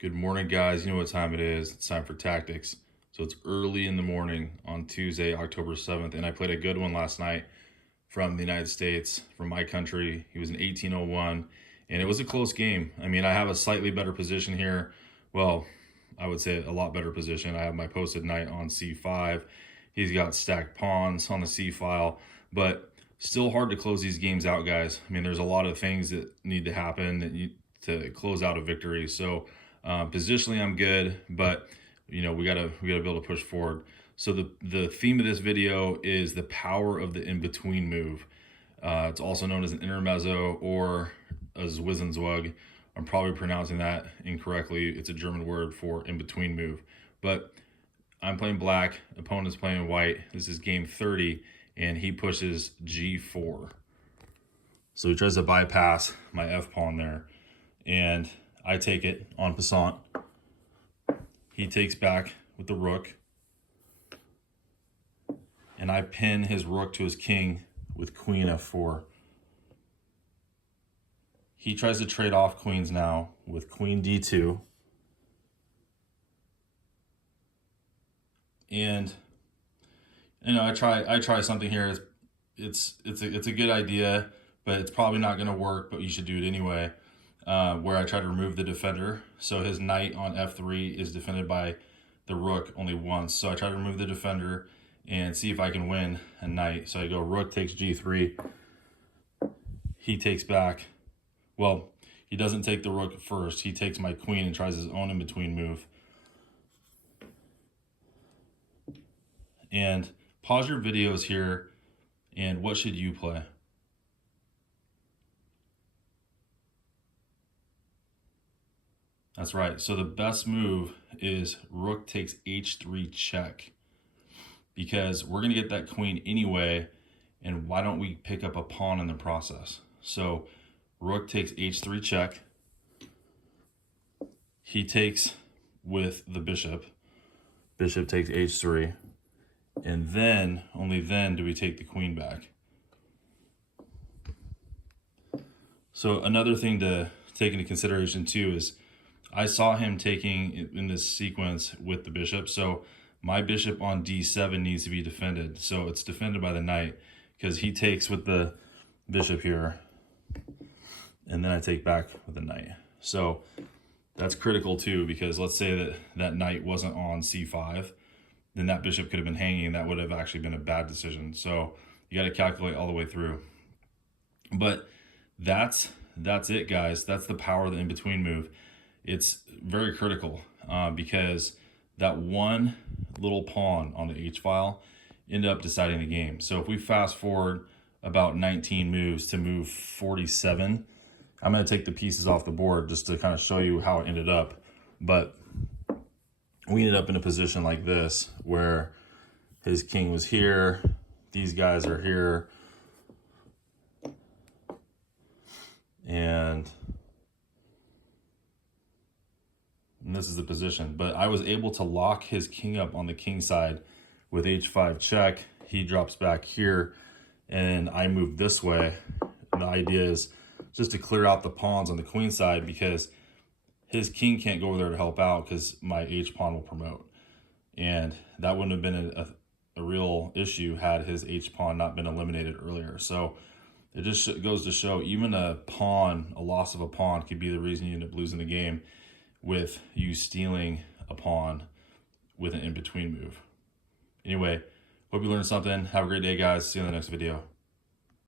Good morning, guys. You know what time it is. It's time for tactics. So it's early in the morning on Tuesday, October 7th, and I played a good one last night from the United States, from my country. He was an 1801, and it was a close game. I mean, I have a slightly better position here. Well, I would say a lot better position. I have my posted knight on c5. He's got stacked pawns on the c file, but still hard to close these games out, guys. I mean, there's a lot of things that need to happen to close out a victory. So positionally, I'm good, but we gotta be able to push forward. So the theme of this video is the power of the in-between move. It's also known as an intermezzo or a zwischenzug. I'm probably pronouncing that incorrectly. It's a German word for in-between move. But I'm playing black, opponent's playing white. This is game 30, and he pushes g4. So he tries to bypass my f-pawn there, and I take it en passant. He takes back with the rook, and I pin his rook to his king with queen f4. He tries to trade off queens now with queen d2. And I try something here. It's a good idea, but it's probably not going to work, but you should do it anyway. Where I try to remove the defender. So his knight on f3 is defended by the rook only once. So I try to remove the defender and see if I can win a knight. So I go rook takes g3. He takes back. Well, he doesn't take the rook first. He takes my queen and tries his own in-between move. And pause your videos here, and what should you play? That's right. So the best move is rook takes h3 check, because we're going to get that queen anyway, and why don't we pick up a pawn in the process? So rook takes h3 check. He takes with the bishop. Bishop takes h3. And then, only then, do we take the queen back. So another thing to take into consideration too is I saw him taking in this sequence with the bishop. So my bishop on d7 needs to be defended. So it's defended by the knight, because he takes with the bishop here, and then I take back with the knight. So that's critical too, because let's say that that knight wasn't on c5, then that bishop could have been hanging, and that would have actually been a bad decision. So you got to calculate all the way through. But that's it, guys. That's the power of the in-between move. It's very critical because that one little pawn on the h-file ended up deciding the game. So if we fast forward about 19 moves to move 47, I'm going to take the pieces off the board just to kind of show you how it ended up. But we ended up in a position like this where his king was here, these guys are here, and this is the position. But I was able to lock his king up on the king side with h5 check. He drops back here, and I move this way. And the idea is just to clear out the pawns on the queen side, because his king can't go over there to help out because my h-pawn will promote. And that wouldn't have been a real issue had his h-pawn not been eliminated earlier. So it just goes to show, even a loss of a pawn could be the reason you end up losing the game, with you stealing a pawn with an in-between move. Anyway, hope you learned something. Have a great day, guys. See you in the next video.